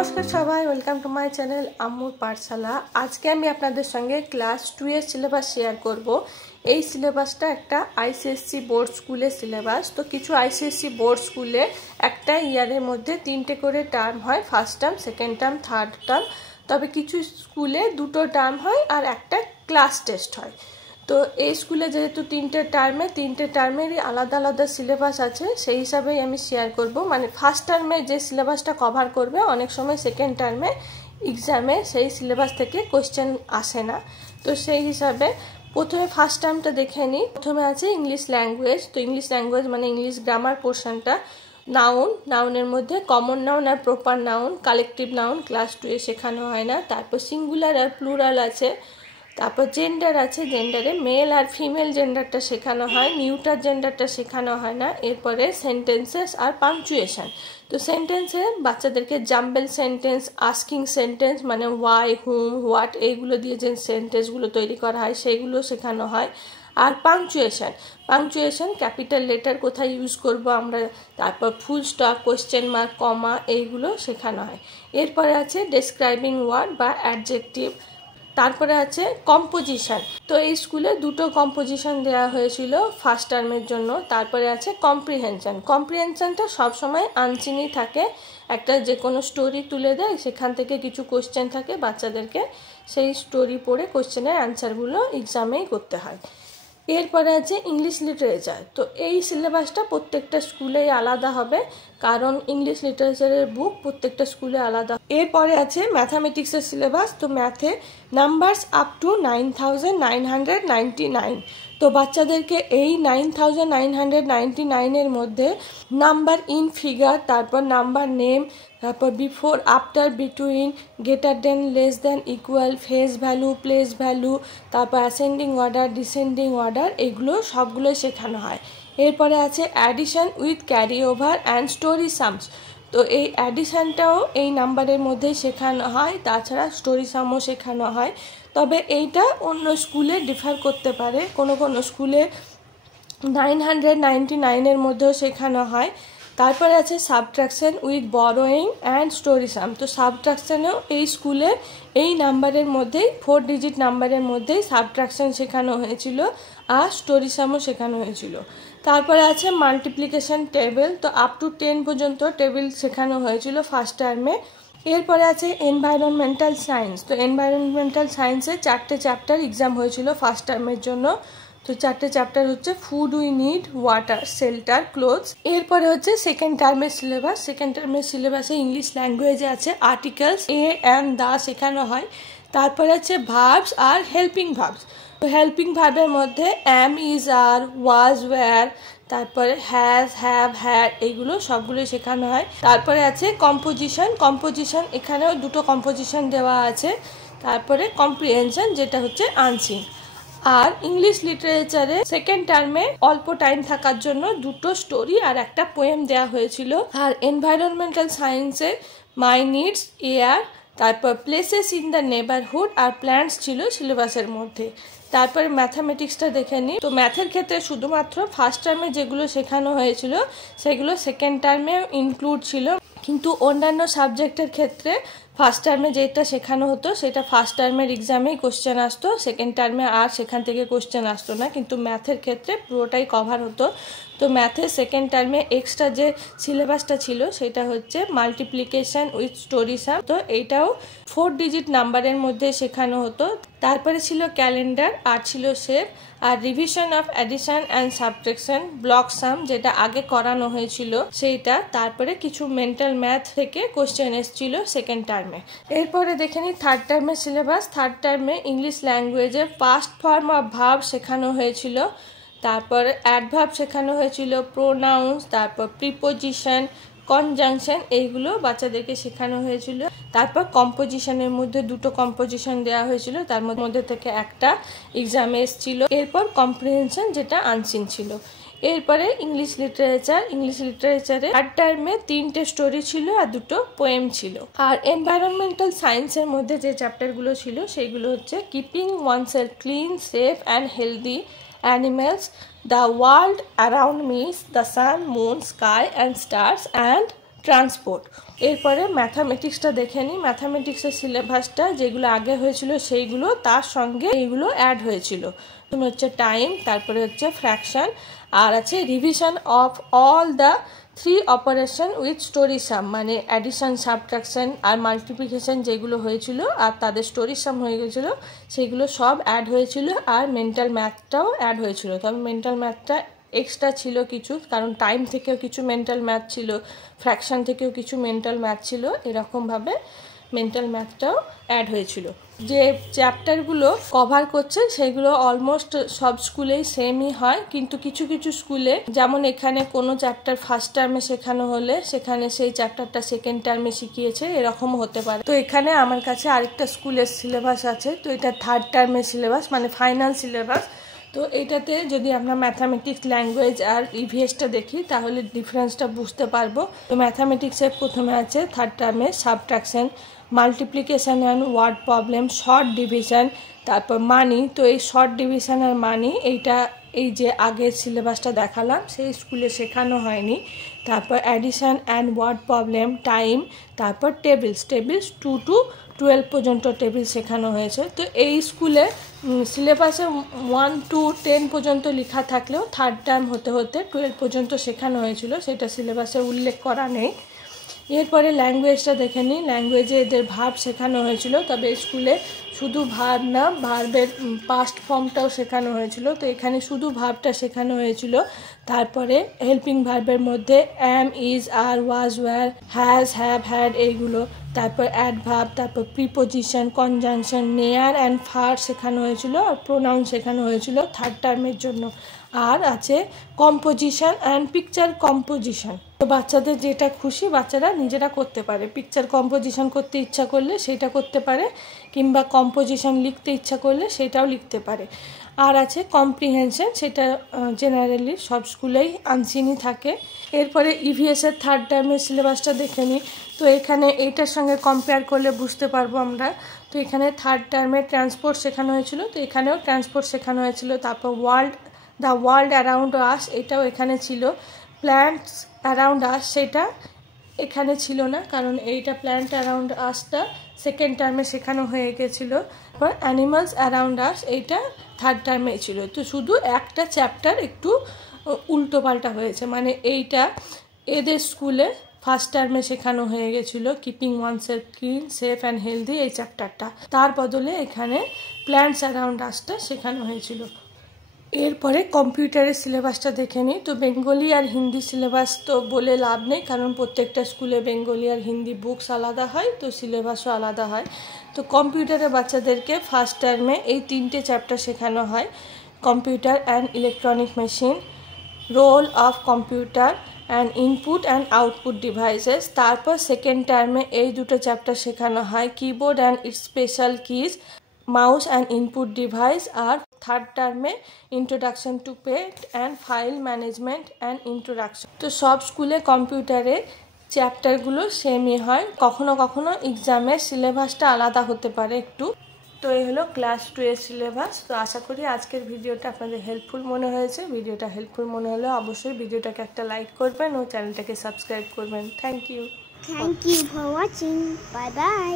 নমস্কার সবাই, welcome to my channel আম্মুর পাঠশালা। আজকে আমি আপনাদের সঙ্গে ক্লাস 2 এর সিলেবাস শেয়ার করব। এই সিলেবাসটা একটা আইসিএসসি বোর্ড স্কুলের সিলেবাস। তো কিছু আইসিএসসি বোর্ড স্কুলে একটা ইয়ারের মধ্যে 3টে করে টার্ম হয়, first term, second term, third term. তবে কিছু স্কুলে 2টো টার্ম হয় আর একটা ক্লাস টেস্ট হয়। তো এই স্কুলে যেহেতু 3টে টার্মেরই আলাদা আলাদা সিলেবাস আছে, সেই হিসাবেই আমি শেয়ার করব। মানে ফার্স্ট টার্মে যে সিলেবাসটা কভার করবে, অনেক সময় সেকেন্ড টার্মে এক্সামে সেই সিলেবাস থেকে কোশ্চেন আসে না। তো সেই হিসাবে প্রথমে ফার্স্ট টার্মটা দেখে নিই। প্রথমে আছে ইংলিশ ল্যাঙ্গুয়েজ। তো ইংলিশ ল্যাঙ্গুয়েজ মানে ইংলিশ গ্রামার পোর্শনটা। নাউনের মধ্যে কমন নাউন আর proper noun, collective noun class 2 এ শেখানো হয় না। তারপর সিঙ্গুলার আর প্লুরাল আছে। তারপর জেন্ডার আছে, জেন্ডারে মেল আর ফিমেল জেন্ডারটা শেখানো হয়, নিউটার জেন্ডারটা শেখানো হয় না। এরপরে সেন্টেন্সেস আর পাংচুয়েশন। তো সেন্টেন্সে বাচ্চাদেরকে জাম্বেল সেন্টেন্স, আস্কিং সেন্টেন্স মানে ওয়াই, হুম, হোয়াট এইগুলো দিয়ে যে সেন্টেন্সগুলো তৈরি করা হয় সেইগুলো শেখানো হয়। আর পাংচুয়েশন ক্যাপিটাল লেটার কোথায় ইউজ করব আমরা, তারপর ফুল স্টপ, কোশ্চেন মার্ক, কমা এইগুলো শেখানো হয়। এরপরে আছে ডেসক্রাইবিং ওয়ার্ড বা অ্যাডজেক্টিভ। তারপরে আছে কম্পোজিশন। তো এই স্কুলে 2টো কম্পোজিশন দেওয়া হয়েছিল ফার্স্ট টার্মের জন্য। তারপরে আছে কম্প্রিহেনশনটা সবসময় আনসিনই থাকে। একটা যে কোনো স্টোরি তুলে দেয়, সেখান থেকে কিছু কোশ্চেন থাকে, বাচ্চাদেরকে সেই স্টোরি পড়ে কোশ্চেনের অ্যান্সারগুলো এক্সামেই করতে হয়। এরপরে আছে ইংলিশ লিটারেচার। তো এই সিলেবাসটা প্রত্যেকটা স্কুলেই আলাদা হবে, কারণ ইংলিশ লিটারেচারের বুক প্রত্যেকটা স্কুলে আলাদা। এরপরে আছে ম্যাথামেটিক্সের সিলেবাস। তো ম্যাথে নাম্বারস আপ টু 9999। তো বাচ্চাদেরকে এই 9999 মধ্যে নাম্বার ইন ফিগার, তারপর নাম্বার নেম, তারপর before, after, between, greater than, less than, equal, face value, place value, তারপর অ্যাসেন্ডিং অর্ডার, ডিসেন্ডিং অর্ডার, এগুলো সবগুলোই শেখানো হয়। এরপরে আছে addition with carry over and story sums. তো এই অ্যাডিশানটাও এই নাম্বারের মধ্যেই শেখানো হয়, তাছাড়া স্টোরি সামও শেখানো হয়। তবে এইটা অন্য স্কুলে ডিফার করতে পারে, কোনো স্কুলে 999 মধ্যেও শেখানো হয়। তারপরে আছে subtraction with borrowing and story sum. তো সাবট্রাকশানেও এই স্কুলে এই নাম্বারের মধ্যেই 4 ডিজিট নাম্বারের মধ্যেই সাবট্রাকশন শেখানো হয়েছিল আর স্টোরি সামও শেখানো হয়েছিল। তারপরে আছে মাল্টিপ্লিকেশন টেবিল। তো আপ টু 10 পর্যন্ত টেবিল শেখানো হয়েছিল ফার্স্ট টার্মে। এরপরে আছে এনভায়রনমেন্টাল সায়েন্স। তো এনভায়রনমেন্টাল সায়েন্সে 4টে চ্যাপ্টার এক্সাম হয়েছিল ফার্স্ট টার্মের জন্য। তো 4টে চ্যাপ্টার হচ্ছে food we need, water, shelter, clothes. এরপরে হচ্ছে সেকেন্ড টার্মের সিলেবাসে ইংলিশ ল্যাঙ্গুয়েজে আছে আর্টিকেলস, এ অ্যান্ড দ্য শেখানো হয়। তারপরে আছে ভার্বস আর হেল্পিং ভার্বস। তো হেল্পিং ভার্বের মধ্যে am, is, are, was, wire, তারপরে হ্যাজ, হ্যাভ, হ্যাড, এইগুলো সবগুলোই শেখানো হয়। তারপরে আছে কম্পোজিশন, এখানেও 2টো কম্পোজিশন দেওয়া আছে। তারপরে কম্প্রিহেনশন, যেটা হচ্ছে আনসিন। আর ইংলিশ লিটারেচারে সেকেন্ড টার্মে অল্প টাইম থাকার জন্য 2টো স্টোরি আর একটা পোয়েম দেওয়া হয়েছিল। আর এনভায়রনমেন্টাল সায়েন্সে মাই নিডস, এয়ার, তারপর প্লেসেস ইন দ্য নেবারহুড আর প্ল্যান্টস ছিল সিলেবাসের মধ্যে। তারপরে ম্যাথামেটিক্সটা দেখে নিই। তো ম্যাথের ক্ষেত্রে শুধুমাত্র ফার্স্ট টার্মে যেগুলো শেখানো হয়েছিল সেগুলো সেকেন্ড টার্মেও ইনক্লুড ছিল, কিন্তু অন্যান্য সাবজেক্টের ক্ষেত্রে ফার্স্ট টার্মে যেটা শেখানো হতো সেটা ফার্স্ট টার্মের এক্সামেই কোশ্চেন আসতো, সেকেন্ড টার্মে আর সেখান থেকে কোশ্চেন আসতো না। কিন্তু ম্যাথের ক্ষেত্রে পুরোটাই কভার হতো। তো ম্যাথের সেকেন্ড টার্মে এক্সট্রা যে সিলেবাসটা ছিল সেটা হচ্ছে মাল্টিপ্লিকেশন উইথ স্টোরি সাম। তো এইটাও 4 ডিজিট নাম্বারের মধ্যে শেখানো হতো। তারপরে ছিল ক্যালেন্ডার, আর ছিল শেপ, আর revision of addition and subtraction, block sum যেটা আগে করানো হয়েছিল সেইটা। তারপরে কিছু মেন্টাল ম্যাথ থেকে কোশ্চেন এসেছিল সেকেন্ড টার্মে। এরপরে দেখে নিই থার্ড টার্মের সিলেবাস। থার্ড টার্মে ইংলিশ ল্যাঙ্গুয়েজে পাস্ট ফর্ম অফ ভার্ব শেখানো হয়েছিল, তারপর অ্যাডভার্ব শেখানো হয়েছিল, প্রোনাউন্স, তারপর প্রিপোজিশন, কনজাংশন, এইগুলো বাচ্চাদেরকে শেখানো হয়েছিল। তারপর কম্পোজিশনের মধ্যে 2টো কম্পোজিশন দেওয়া হয়েছিল, তার মধ্যে থেকে একটা এক্সামে এসেছিল। এরপর কম্প্রিহেনশন, যেটা আনসিন ছিল। এরপরে ইংলিশ লিটারেচারে থার্ড টার্মে 3টে স্টোরি ছিল আর 2টো পোয়েম ছিল। আর এনভায়রনমেন্টাল সায়েন্সের মধ্যে যে চ্যাপ্টারগুলো ছিল সেইগুলো হচ্ছে keeping oneself clean, safe and healthy, animals, the world around me, the sun, moon, sky and stars, and transport. এরপরে ম্যাথামেটিক্সটা দেখে নিই। ম্যাথামেটিক্সের সিলেবাসটা যেগুলো আগে হয়েছিল সেইগুলো তার সঙ্গে এইগুলো অ্যাড হয়েছিল। প্রথমে হচ্ছে টাইম, তারপরে হচ্ছে ফ্র্যাকশন, আর আছে revision of all the 3 operation with story sum, মানে অ্যাডিশন, সাবট্রাকশন আর মাল্টিপ্লিকেশন যেগুলো হয়েছিল আর তাদের স্টোরি সাম হয়ে গেছিল সেগুলো সব অ্যাড হয়েছিল। আর মেন্টাল ম্যাথটাও অ্যাড হয়েছিল, তবে মেন্টাল ম্যাথটা এক্সট্রা ছিল কিছু, কারণ টাইম থেকেও কিছু মেন্টাল ম্যাথ ছিল, ফ্র্যাকশন থেকেও কিছু মেন্টাল ম্যাথ ছিল, এরকমভাবে মেন্টাল ম্যাথটাও অ্যাড হয়েছিল। যে চ্যাপ্টারগুলো কভার করছে সেগুলো অলমোস্ট সব স্কুলেই সেমই হয়, কিন্তু কিছু কিছু স্কুলে যেমন এখানে কোনো চ্যাপ্টার ফার্স্ট টার্মে শেখানো হলে সেখানে সেই চ্যাপ্টারটা সেকেন্ড টার্মে শিখিয়েছে, এরকমও হতে পারে। তো এখানে আমার কাছে আরেকটা স্কুলের সিলেবাস আছে, তো এটা থার্ড টার্মের সিলেবাস, মানে ফাইনাল সিলেবাস। তো এইটাতে যদি আমরা ম্যাথামেটিক্স, ল্যাঙ্গুয়েজ আর ইভিএসটা দেখি তাহলে ডিফারেন্সটা বুঝতে পারবো। তো ম্যাথামেটিক্সের প্রথমে আছে থার্ড টার্মে subtraction, multiplication and word problem, short division, তারপর মানি। তো এই শর্ট ডিভিশন আর মানি এইটা এই যে আগের সিলেবাসটা দেখালাম সেই স্কুলে শেখানো হয়নি। তারপর addition and word problem, time, তারপর টেবিলস 2 to 12 পর্যন্ত টেবিল শেখানো হয়েছে। তো এই স্কুলে সিলেবাসে 1 to 10 পর্যন্ত লেখা থাকলেও থার্ড টার্ম হতে হতে 12 পর্যন্ত শেখানো হয়েছিল, সেটা সিলেবাসে উল্লেখ করা নেই। এরপরে ল্যাঙ্গুয়েজটা দেখে নিই। ল্যাঙ্গুয়েজে এদের ভার্ব শেখানো হয়েছিল, তবে স্কুলে শুধু ভার্ব না, ভার্বের পাস্ট ফর্মটাও শেখানো হয়েছিল। তো এখানে শুধু ভার্বটা শেখানো হয়েছিল। তারপরে হেল্পিং ভার্বের মধ্যে am, is, are, was, were, has, have, had এইগুলো, তারপর অ্যাডভার্ব, তারপর preposition, conjunction, near and far শেখানো হয়েছিল, আর প্রোনাউন শেখানো হয়েছিল থার্ড টার্মের জন্য। আর আছে কম্পোজিশন অ্যান্ড পিকচার কম্পোজিশন। তো বাচ্চাদের যেটা খুশি বাচ্চারা নিজেরা করতে পারে, পিকচার কম্পোজিশন করতে ইচ্ছা করলে সেটা করতে পারে, কিংবা কম্পোজিশন লিখতে ইচ্ছা করলে সেটাও লিখতে পারে। আর আছে কম্প্রিহেনশন, সেটা জেনারেলি সব স্কুলেই আনসিনই থাকে। এরপরে ইভিএসের থার্ড টার্মের সিলেবাসটা দেখে নিই। তো এখানে এইটার সঙ্গে কম্পেয়ার করলে বুঝতে পারবো আমরা। তো এখানে থার্ড টার্মে ট্রান্সপোর্ট শেখানো হয়েছিল, তো এখানেও ট্রান্সপোর্ট শেখানো হয়েছিল। তারপর দ্য ওয়ার্ল্ড অ্যারাউন্ড আস এটাও এখানে ছিল। প্ল্যান্টস অ্যারাউন্ড আস সেটা এখানে ছিল না, কারণ এইটা প্ল্যান্ট অ্যারাউন্ড আসটা সেকেন্ড টার্মে শেখানো হয়ে গেছিলো। তারপর অ্যানিমালস অ্যারাউন্ড আস এইটা থার্ড টার্মে ছিল। তো শুধু একটা চ্যাপ্টার একটু উল্টো পাল্টা হয়েছে, মানে এইটা এদের স্কুলে ফার্স্ট টার্মে শেখানো হয়ে গেছিলো keeping oneself clean, safe and healthy, এই চ্যাপ্টারটা, তার বদলে এখানে প্ল্যান্টস অ্যারাউন্ড আসটা শেখানো হয়েছিল। এরপরে কম্পিউটারের সিলেবাসটা দেখে নিই। তো বেঙ্গলি আর হিন্দি সিলেবাস তো বলে লাভ নেই, কারণ প্রত্যেকটা স্কুলে বেঙ্গলি আর হিন্দি বুকস আলাদা হয়, তো সিলেবাসও আলাদা হয়। তো কম্পিউটারে বাচ্চাদেরকে ফার্স্ট টার্মে এই 3টে চ্যাপ্টার শেখানো হয়: computer and electronic machine, role of computer and input and output devices. তারপর সেকেন্ড টার্মে এই দুটো চ্যাপ্টার শেখানো হয়: keyboard and its special keys, mouse and input device. আর থার্ড টার্মে introduction to Paint and file management and introduction. তো সব স্কুলে কম্পিউটারে চ্যাপ্টারগুলো সেমই হয়, কখনো কখনো এক্সামের সিলেবাসটা আলাদা হতে পারে একটু। তো এই হলো ক্লাস 2 এর সিলেবাস। তো আশা করি আজকের ভিডিওটা আপনাদের হেল্পফুল মনে হয়েছে। ভিডিওটা হেল্পফুল মনে হলে অবশ্যই ভিডিওটাকে একটা লাইক করবেন ও চ্যানেলটাকে সাবস্ক্রাইব করবেন। Thank you for watching. Bye by.